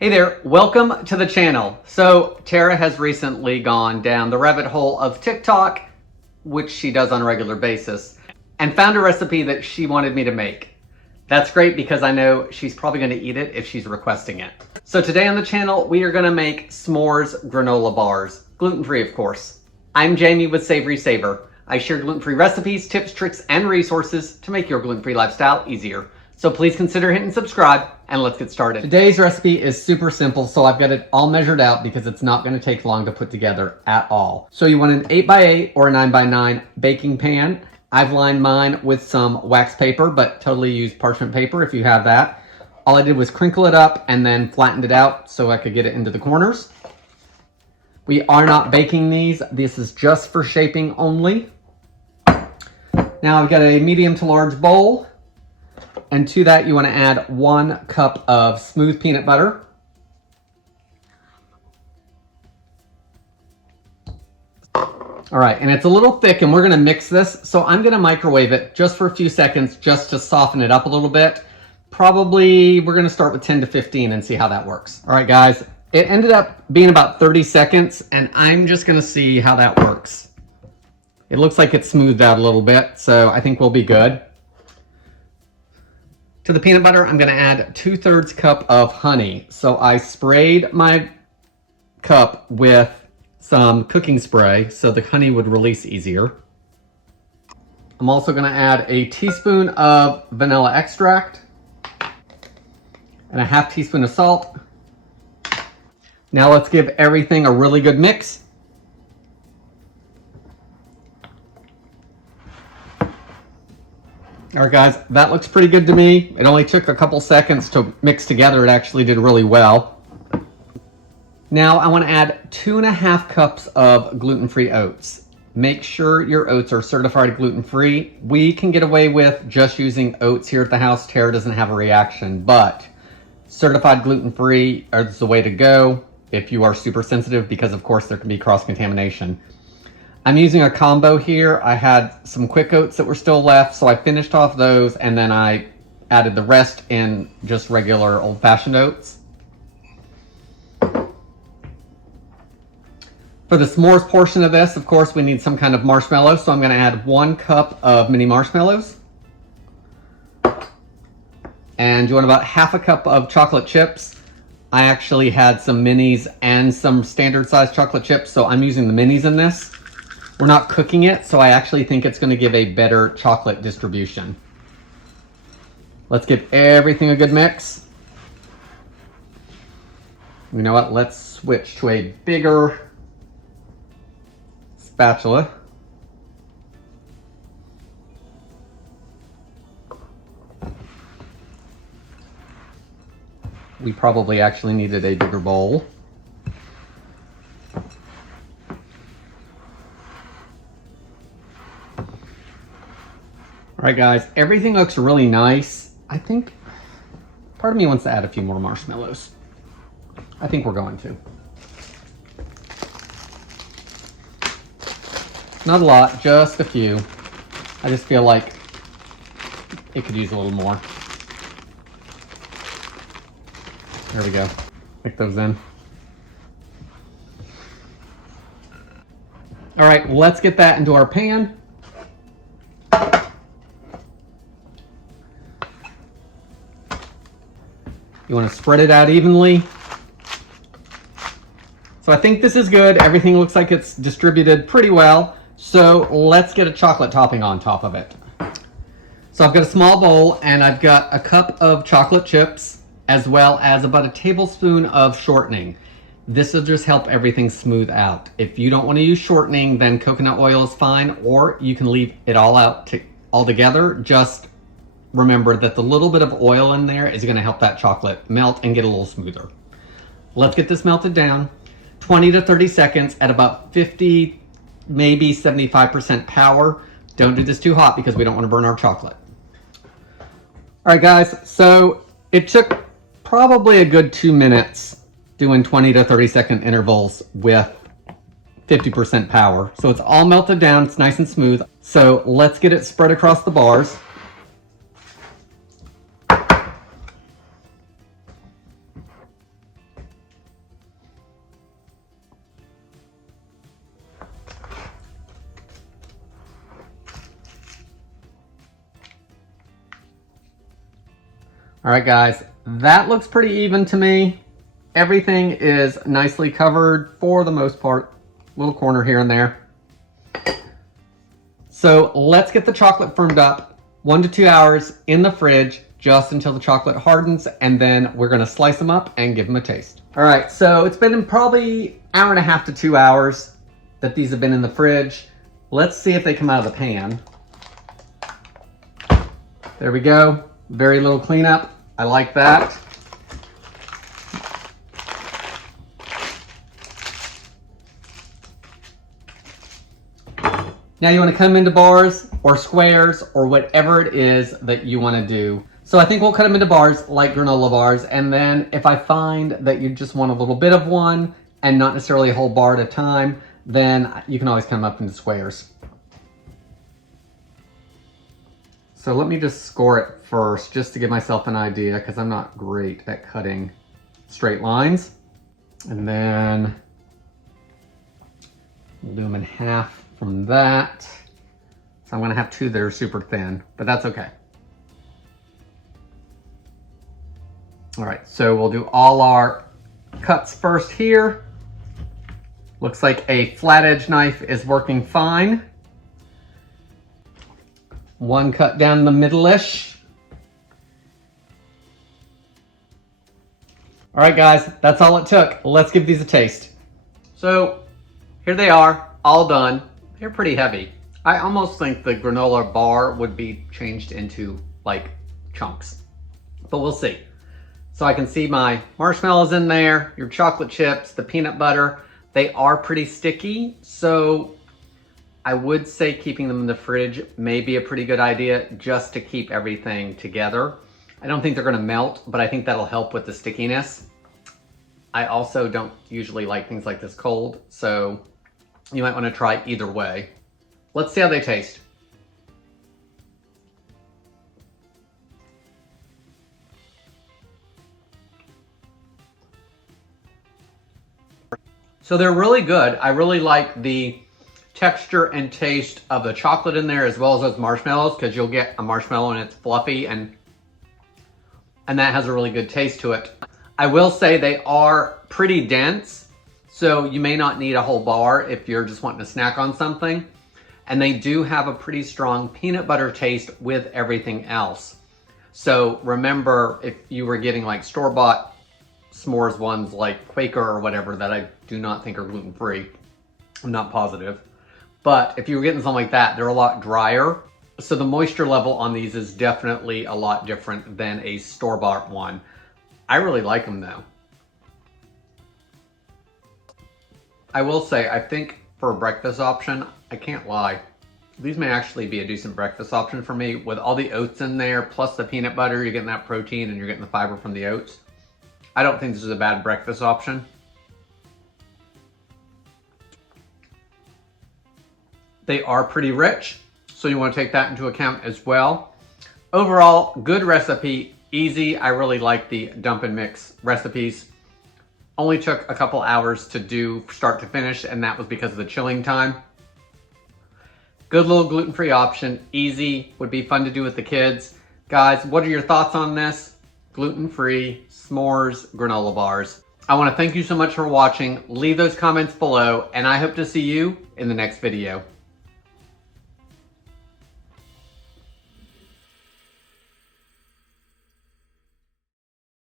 Hey there, welcome to the channel. So Tara has recently gone down the rabbit hole of TikTok, which she does on a regular basis, and found a recipe that she wanted me to make. That's great because I know she's probably going to eat it if she's requesting it. So today on the channel, we are going to make s'mores granola bars, gluten-free of course. I'm Jamie with SavorySaver. I share gluten-free recipes, tips, tricks, and resources to make your gluten-free lifestyle easier. So please consider hitting subscribe and let's get started. Today's recipe is super simple, so I've got it all measured out because it's not going to take long to put together at all. So you want an 8x8 or a 9x9 baking pan. I've lined mine with some wax paper, but totally use parchment paper if you have that. All I did was crinkle it up and then flattened it out so I could get it into the corners. We are not baking these. This is just for shaping only. Now I've got a medium to large bowl. And to that, you want to add 1 cup of smooth peanut butter. All right, and it's a little thick and we're going to mix this. So I'm going to microwave it just for a few seconds just to soften it up a little bit. Probably we're going to start with 10 to 15 and see how that works. All right, guys, it ended up being about 30 seconds and I'm just going to see how that works. It looks like it's smoothed out a little bit, so I think we'll be good. To the peanut butter, I'm going to add 2/3 cup of honey. So I sprayed my cup with some cooking spray so the honey would release easier. I'm also going to add a teaspoon of vanilla extract and a ½ teaspoon of salt. Now let's give everything a really good mix. All right, guys, that looks pretty good to me. It only took a couple seconds to mix together. It actually did really well. Now I want to add 2½ cups of gluten-free oats. Make sure your oats are certified gluten-free. We can get away with just using oats here at the house. Tara doesn't have a reaction, but certified gluten-free is the way to go if you are super sensitive because, of course, there can be cross-contamination. I'm using a combo here. I had some quick oats that were still left, so I finished off those and then I added the rest in just regular old-fashioned oats. For the s'mores portion of this, of course, we need some kind of marshmallow, so I'm going to add 1 cup of mini marshmallows. And you want about ½ a cup of chocolate chips. I actually had some minis and some standard size chocolate chips, so I'm using the minis in this. We're not cooking it, so I actually think it's going to give a better chocolate distribution. Let's give everything a good mix. You know what? Let's switch to a bigger spatula. We probably actually needed a bigger bowl. All right, guys, everything looks really nice. I think part of me wants to add a few more marshmallows. I think we're going to. Not a lot, just a few. I just feel like it could use a little more. There we go. Stick those in. All right, let's get that into our pan. You want to spread it out evenly. So I think this is good. Everything looks like it's distributed pretty well. So let's get a chocolate topping on top of it. So I've got a small bowl and I've got a cup of chocolate chips as well as about a tablespoon of shortening. This will just help everything smooth out. If you don't want to use shortening, then coconut oil is fine, or you can leave it all out altogether. Just remember that the little bit of oil in there is going to help that chocolate melt and get a little smoother. Let's get this melted down. 20 to 30 seconds at about 50, maybe 75% power. Don't do this too hot because we don't want to burn our chocolate. All right, guys, so it took probably a good 2 minutes doing 20 to 30 second intervals with 50% power. So it's all melted down, it's nice and smooth. So let's get it spread across the bars. All right, guys, that looks pretty even to me. Everything is nicely covered for the most part. Little corner here and there. So let's get the chocolate firmed up. 1 to 2 hours in the fridge just until the chocolate hardens, and then we're gonna slice them up and give them a taste. All right, so it's been probably 1.5 to 2 hours that these have been in the fridge. Let's see if they come out of the pan. There we go. Very little cleanup. I like that. Now you want to cut them into bars or squares or whatever it is that you want to do. So I think we'll cut them into bars like granola bars, and then if I find that you just want a little bit of one and not necessarily a whole bar at a time, then you can always cut them up into squares. So let me just score it first just to give myself an idea, because I'm not great at cutting straight lines. And then we'll do them in half from that. So I'm gonna have 2 that are super thin, but that's okay. All right, so we'll do all our cuts first here. Looks like a flat edge knife is working fine. 1 cut down the middle-ish. All right, guys, that's all it took. Let's give these a taste. So here they are, all done. They're pretty heavy. I almost think the granola bar would be changed into like chunks, but we'll see. So I can see my marshmallows in there, your chocolate chips, the peanut butter. They are pretty sticky, so I would say keeping them in the fridge may be a pretty good idea just to keep everything together. I don't think they're gonna melt, but I think that'll help with the stickiness. I also don't usually like things like this cold, so you might wanna try either way. Let's see how they taste. So they're really good. I really like the texture and taste of the chocolate in there as well as those marshmallows, because you'll get a marshmallow and it's fluffy and that has a really good taste to it. I will say they are pretty dense, so you may not need a whole bar if you're just wanting to snack on something. And they do have a pretty strong peanut butter taste with everything else. So remember, if you were getting like store-bought s'mores ones like Quaker or whatever that I do not think are gluten-free, I'm not positive. But if you were getting something like that, they're a lot drier. So the moisture level on these is definitely a lot different than a store-bought one. I really like them though. I will say, I think for a breakfast option, I can't lie, these may actually be a decent breakfast option for me. With all the oats in there, plus the peanut butter, you're getting that protein and you're getting the fiber from the oats. I don't think this is a bad breakfast option. They are pretty rich, so you want to take that into account as well. Overall, good recipe, easy. I really like the dump and mix recipes. Only took a couple hours to do start to finish, and that was because of the chilling time. Good little gluten-free option, easy, would be fun to do with the kids. Guys, what are your thoughts on this? Gluten-free s'mores granola bars. I want to thank you so much for watching. Leave those comments below, and I hope to see you in the next video.